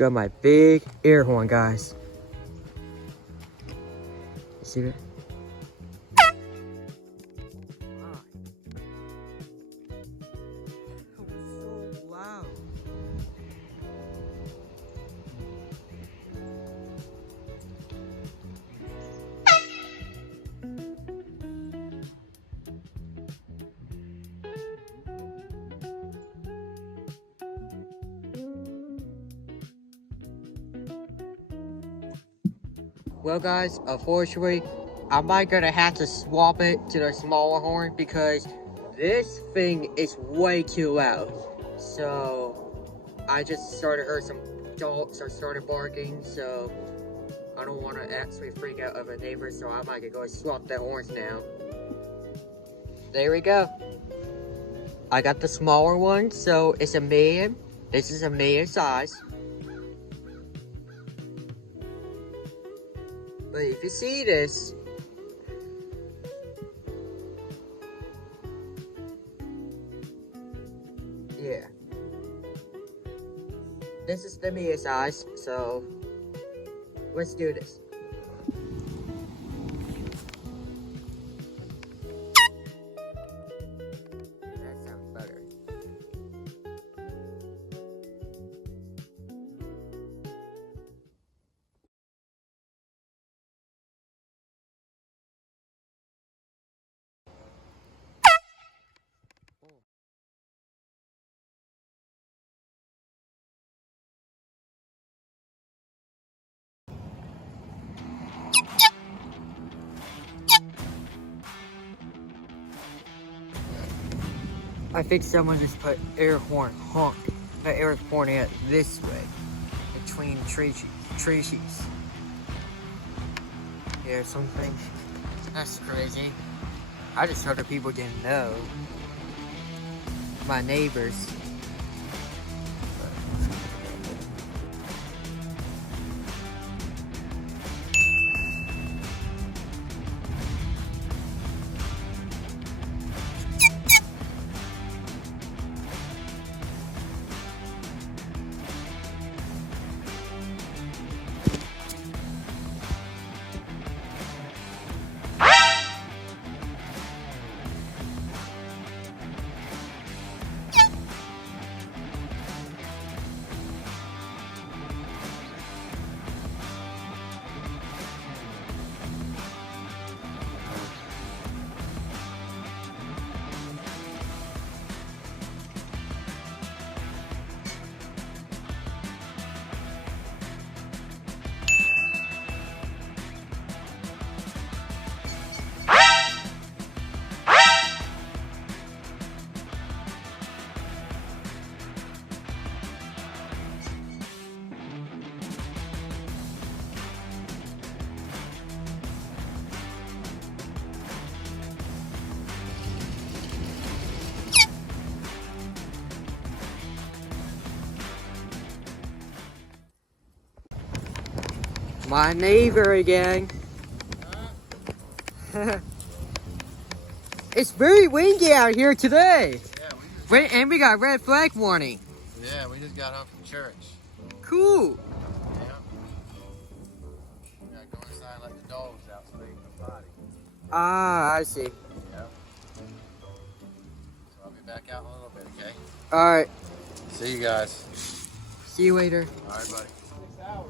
got my big air horn, guys. You see that? So loud. Well, guys, unfortunately, I might gonna have to swap it to the smaller horn because this thing is way too loud. So I just heard some dogs started barking, so I don't want to actually freak out other neighbors, so I might go swap the horns now. There we go. I got the smaller one, so it's a medium. This is a medium size. But if you see this, yeah, this is the medium size, so let's do this. That sounds better. I think someone just put air horn honk, the air horn out this way, between trees. Here's something. That's crazy. I just heard that people didn't know. My neighbors. My neighbor again. It's very windy out here today. Yeah, and we got red flag warning. Yeah, we just got home from church. Cool. Yeah. We gotta go inside and let the dogs out so they can go potty. Ah, I see. Yeah. So I'll be back out in a little bit, okay? Alright. See you guys. See you later. Alright, buddy. 6 hours.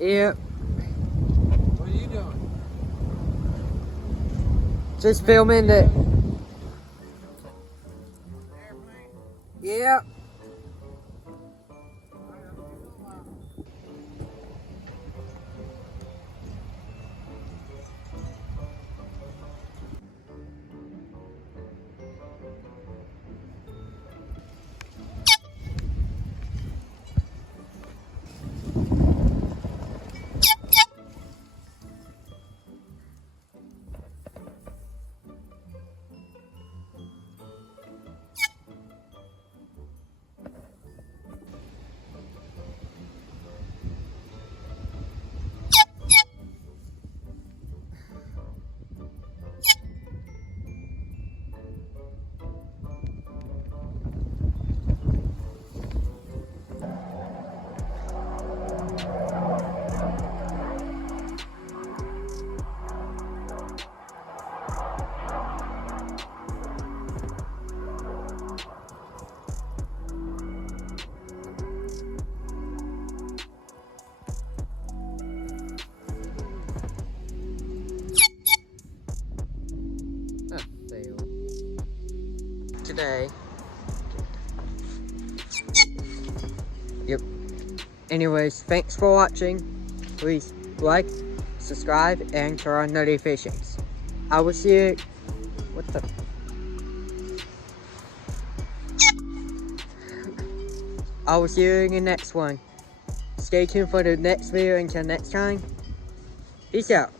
Yep. What are you doing? Just filming the... Yep. say. Yep. Anyways, thanks for watching. Please like, subscribe, and turn on notifications. I will see you. What the? I will see you in the next one. Stay tuned for the next video. Until next time, peace out.